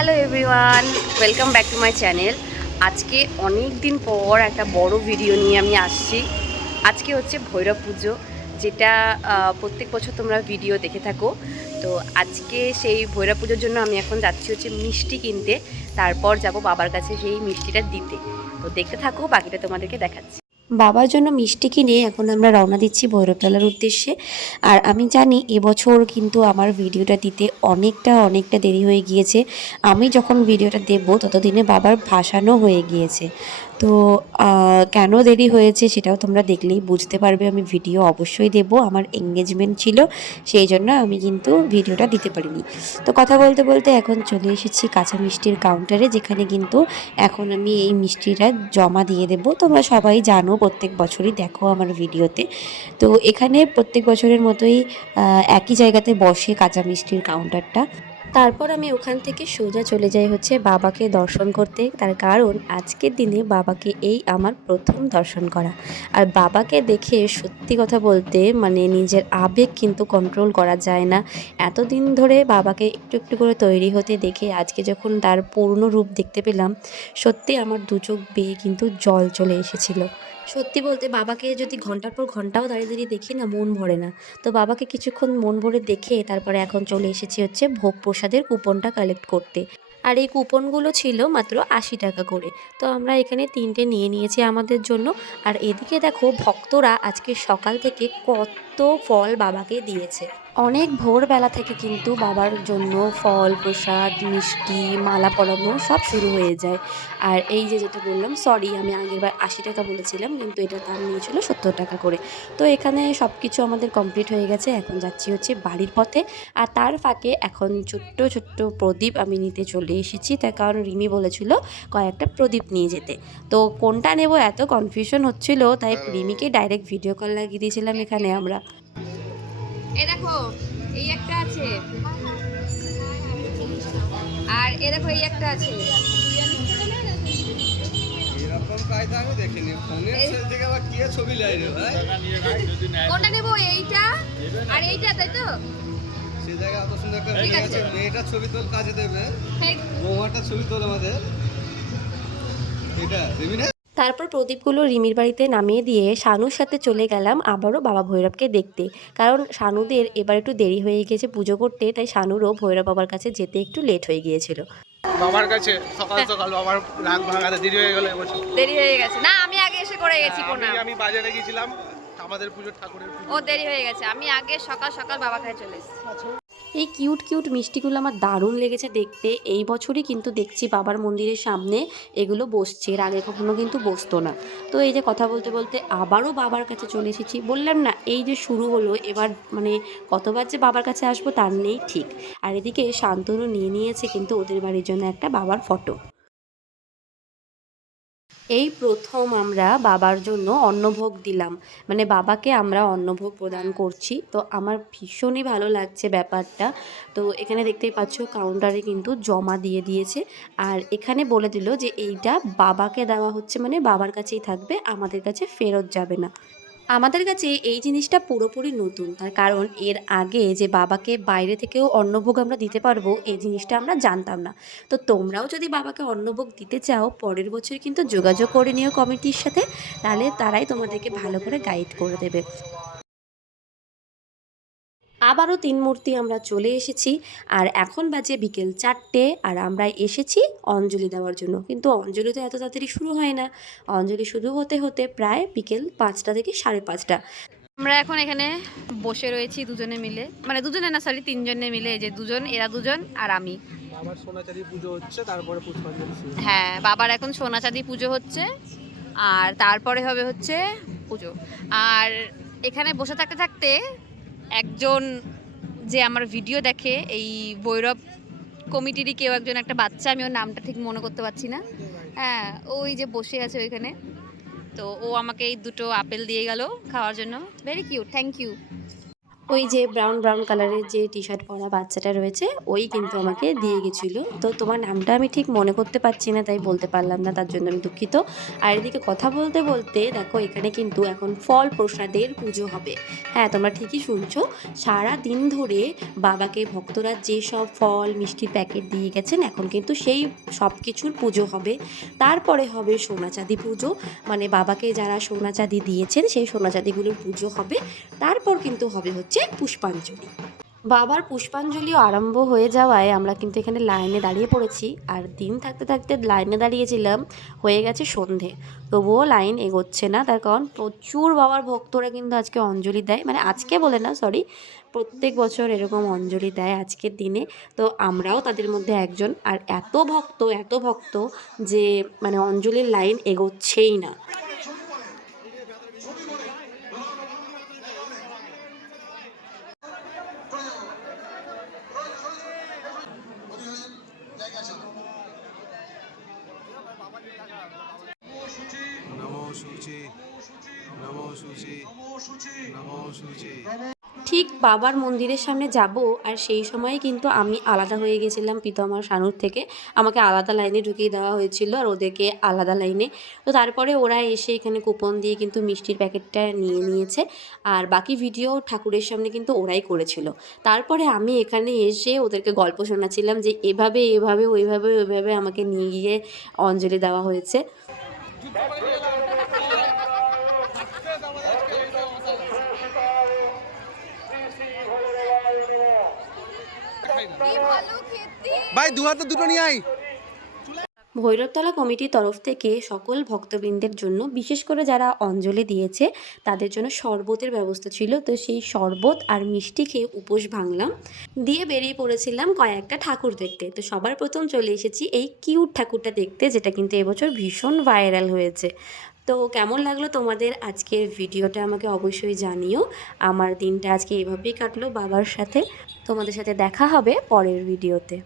Hello everyone, welcome back to my channel. আজকে অনেক দিন পর একটা বড় ভিডিও নিয়ে আমি আসছি। আজকে হচ্ছে ভৈরব পুজো, যেটা প্রত্যেক বছর তোমরা ভিডিও দেখে থাকো। তো আজকে সেই ভৈরব পুজোর জন্য আমি এখন যাচ্ছি হচ্ছে মিষ্টি কিনতে, তারপর যাব বাবার কাছে সেই মিষ্টিটা দিতে। তো দেখতে থাকো, বাকিটা তোমাদেরকে দেখাচ্ছি। বাবার জন্য মিষ্টি কিনে এখন আমরা রওনা দিচ্ছি ভৈরবতলার উদ্দেশ্যে। আর আমি জানি এবছর কিন্তু আমার ভিডিওটা দিতে অনেকটা দেরি হয়ে গিয়েছে। আমি যখন ভিডিওটা দেবো ততদিনে বাবার ভাসানও হয়ে গিয়েছে। তো কেন দেরি হয়েছে সেটাও তোমরা দেখলেই বুঝতে পারবে। আমি ভিডিও অবশ্যই দেবো, আমার এঙ্গেজমেন্ট ছিল, সেই জন্য আমি কিন্তু ভিডিওটা দিতে পারিনি। তো কথা বলতে বলতে এখন চলে এসেছি কাঁচা মিষ্টির কাউন্টারে, যেখানে কিন্তু এখন আমি এই মিষ্টিটা জমা দিয়ে দেবো। তোমরা সবাই জানো, প্রত্যেক বছরই দেখো আমার ভিডিওতে। তো এখানে প্রত্যেক বছরের মতোই একই জায়গাতে বসে কাঁচা মিষ্টির কাউন্টারটা। তারপর আমি ওখান থেকে সোজা চলে যাই হচ্ছে বাবাকে দর্শন করতে। তার কারণ আজকের দিনে বাবাকে এই আমার প্রথম দর্শন করা। আর বাবাকে দেখে সত্যি কথা বলতে মানে নিজের আবেগ কিন্তু কন্ট্রোল করা যায় না। এতদিন ধরে বাবাকে একটু একটু করে তৈরি হতে দেখে আজকে যখন তার পূর্ণ রূপ দেখতে পেলাম, সত্যি আমার দু চোখ বেয়ে কিন্তু জল চলে এসেছিল। সত্যি বলতে বাবাকে যদি ঘন্টার পর ঘন্টাও দাঁড়িয়ে দেখি না, মন ভরে না। তো বাবাকে কিছুক্ষণ মন ভরে দেখে তারপরে এখন চলে এসেছি হচ্ছে ভোগ প্রসাদের কুপনটা কালেক্ট করতে। আর এই কুপনগুলো ছিল মাত্র 80 টাকা করে। তো আমরা এখানে 3টে নিয়ে নিয়েছি আমাদের জন্য। আর এদিকে দেখো, ভক্তরা আজকে সকাল থেকে কত ফল বাবাকে দিয়েছে। অনেক ভোরবেলা থেকে কিন্তু বাবার জন্য ফল, প্রসাদ, মিষ্টি, মালা পরানো সব শুরু হয়ে যায়। আর এই যে যেটা বললাম, সরি আমি আগেরবার 80 টাকা বলেছিলাম, কিন্তু এটার দাম নিয়েছিল 70 টাকা করে। তো এখানে সব কিছু আমাদের কমপ্লিট হয়ে গেছে, এখন যাচ্ছি হচ্ছে বাড়ির পথে। আর তার ফাঁকে এখন ছোট্ট ছোট্ট প্রদীপ আমি নিতে চলে এসেছি, তার কারণ রিমি বলেছিল কয়েকটা প্রদীপ নিয়ে যেতে। তো কোনটা নেব এত কনফিউশন হচ্ছিল, তাই রিমিকে ডাইরেক্ট ভিডিও কল লাগিয়ে দিয়েছিলাম এখানে আমরা। এই দেখো, এই একটা আছে, আর এই দেখো এই একটা আছে। এরকম কায়দা আমি দেখিনি, ফোনের সেল থেকে আবার কে ছবি লাই রে ভাই? কোনটা নেব? এইটা আর এইটা, তাই তো? সে জায়গায় অত সুন্দর একটা মেয়ে আছে, মেয়েটার ছবি তোল কাজে দেবে, বৌমাটার ছবি তোল আমাদের, এটা দেবি না? তারপর প্রদীপগুলো রিমির বাড়িতে নামিয়ে দিয়ে শানুর সাথে চলে গেলাম আবারও বাবা ভৈরবকে দেখতে। কারণ শানুদের এবার একটু দেরি হয়ে গিয়েছে পুজো করতে, তাই শানুরও ভৈরব বাবার কাছে যেতে একটু লেট হয়ে গিয়েছিল। বাবার কাছে সকাল সকাল বাবার রাগ ভাঙাতে দেরি হয়ে গেল এবছর। দেরি হয়ে গেছে না, আমি আগে এসে করে গেছি প্রণাম। আমি বাজারে গেছিলাম আমাদের পুজো, ঠাকুরের পুজো। ও দেরি হয়ে গেছে, আমি আগে সকাল সকাল বাবা কাছে চলে এসেছি। এই কিউট কিউট মিষ্টিগুলো আমার দারুণ লেগেছে দেখতে। এই বছরই কিন্তু দেখছি বাবার মন্দিরের সামনে এগুলো বসছে, এর আগে কখনো কিন্তু বসতো না। তো এই যে কথা বলতে বলতে আবারও বাবার কাছে চলে এসেছি। বললাম না, এই যে শুরু হলো এবার, মানে কতবার যে বাবার কাছে আসবো তার নেই ঠিক। আর এদিকে শান্তনু নিয়ে নিয়েছে কিন্তু ওদের বাড়ির জন্য একটা বাবার ফটো। এই প্রথম আমরা বাবার জন্য অন্নভোগ দিলাম, মানে বাবাকে আমরা অন্নভোগ প্রদান করছি। তো আমার ভীষণই ভালো লাগছে ব্যাপারটা। তো এখানে দেখতেই পাচ্ছ কাউন্টারে কিন্তু জমা দিয়ে দিয়েছে। আর এখানে বলে দিল যে এইটা বাবাকে দেওয়া হচ্ছে, মানে বাবার কাছেই থাকবে, আমাদের কাছে ফেরত যাবে না। আমাদের কাছে এই জিনিসটা পুরোপুরি নতুন, তার কারণ এর আগে যে বাবাকে বাইরে থেকেও অন্নভোগ আমরা দিতে পারবো এই জিনিসটা আমরা জানতাম না। তো তোমরাও যদি বাবাকে অন্নভোগ দিতে চাও পরের বছর কিন্তু যোগাযোগ করে নিও কমিটির সাথে, তাহলে তারাই তোমাদেরকে ভালো করে গাইড করে দেবে। আবারও 3 মূর্তি আমরা চলে এসেছি। আর এখন বাজে বিকেল 4টে, আর আমরা এসেছি অঞ্জলি দেওয়ার জন্য। কিন্তু অঞ্জলি তো এত তাড়াতাড়ি শুরু হয় না, অঞ্জলি শুরু হতে হতে প্রায় বিকেল 5টা থেকে 5:30। আমরা এখন এখানে বসে রয়েছি দুজনে মিলে, মানে দুজনে না সরি 3জনে মিলে, এই যে দুজন, এরা দুজন আর আমি। বাবার সোনা চাঁদি পুজো হচ্ছে, তারপরে পুষ্পাঞ্জলি শুরু। হ্যাঁ, বাবার এখন সোনা চাঁদি পুজো হচ্ছে, আর তারপরে হবে হচ্ছে পুজো। আর এখানে বসে থাকতে থাকতে একজন যে আমার ভিডিও দেখে, এই ভৈরব কমিটিরই কেউ একজন, একটা বাচ্চা, আমি ওর নামটা ঠিক মনে করতে পারছি না, হ্যাঁ ওই যে বসে আছে ওইখানে, তো ও আমাকে এই দুটো আপেল দিয়ে গেল খাওয়ার জন্য। Very cute, thank you. ওই যে ব্রাউন ব্রাউন কালারের যে টি শার্ট পরা বাচ্চাটা রয়েছে ওই কিন্তু আমাকে দিয়ে গেছিলো। তো তোমার নামটা আমি ঠিক মনে করতে পারছি না, তাই বলতে পারলাম না, তার জন্য আমি দুঃখিত। আর এদিকে কথা বলতে বলতে দেখো এখানে কিন্তু এখন ফল প্রসাদের পুজো হবে। হ্যাঁ, তোমরা ঠিকই শুনছো, সারা দিন ধরে বাবাকে ভক্তরা যেসব ফল মিষ্টির প্যাকেট দিয়ে গেছেন এখন কিন্তু সেই সব কিছুর পুজো হবে। তারপরে হবে সোনা চাঁদি পুজো, মানে বাবাকে যারা সোনা চাঁদি দিয়েছেন সেই সোনা চাঁদিগুলোর পুজো হবে। তারপর কিন্তু হবে হচ্ছে পুষ্পাঞ্জলি। বাবার পুষ্পাঞ্জলিও আরম্ভ হয়ে যাওয়ায় আমরা কিন্তু এখানে লাইনে দাঁড়িয়ে পড়েছি। আর দিন থাকতে থাকতে লাইনে দাঁড়িয়েছিলাম, হয়ে গেছে সন্ধে, তবুও লাইন এগোচ্ছে না। তার কারণ প্রচুর বাবার ভক্তরা কিন্তু আজকে অঞ্জলি দেয়, মানে আজকে বলে না, সরি, প্রত্যেক বছর এরকম অঞ্জলি দেয় আজকের দিনে। তো আমরাও তাদের মধ্যে একজন। আর এত ভক্ত যে মানে অঞ্জলির লাইন এগোচ্ছেই না। নমো সূচি নমো সূচি নমো সূচি। ঠিক বাবার মন্দিরের সামনে যাব, আর সেই সময়ে কিন্তু আমি আলাদা হয়ে গেছিলাম প্রীতমার শানুর থেকে। আমাকে আলাদা লাইনে ঢুকিয়ে দেওয়া হয়েছিল আর ওদেরকে আলাদা লাইনে। তো তারপরে ওরা এসে এখানে কুপন দিয়ে কিন্তু মিষ্টির প্যাকেটটা নিয়ে নিয়েছে। আর বাকি ভিডিও ঠাকুরের সামনে কিন্তু ওরাই করেছিল। তারপরে আমি এখানে এসে ওদেরকে গল্প শোনাচ্ছিলাম যে এভাবে এভাবে ওইভাবে ওইভাবে আমাকে নিয়ে গিয়ে অঞ্জলি দেওয়া হয়েছে। ভাই দু হাতে দুটো নিয়ে আয়। ভৈরবতলা কমিটির তরফ থেকে সকল ভক্তবৃন্দের জন্য, বিশেষ করে যারা অঞ্জলি দিয়েছে তাদের জন্য শরবতের ব্যবস্থা ছিল। তো সেই শরবত আর মিষ্টি খেয়ে উপোস ভাঙলাম, দিয়ে বেরিয়ে পড়েছিলাম কয়েকটা ঠাকুর দেখতে। তো সবার প্রথম চলে এসেছি এই কিউট ঠাকুরটা দেখতে, যেটা কিন্তু এবছর ভীষণ ভাইরাল হয়েছে। তো কেমন লাগলো তোমাদের আজকের ভিডিওটা আমাকে অবশ্যই জানিও। আমার দিনটা আজকে এভাবেই কাটলো বাবার সাথে। তোমাদের সাথে দেখা হবে পরের ভিডিওতে।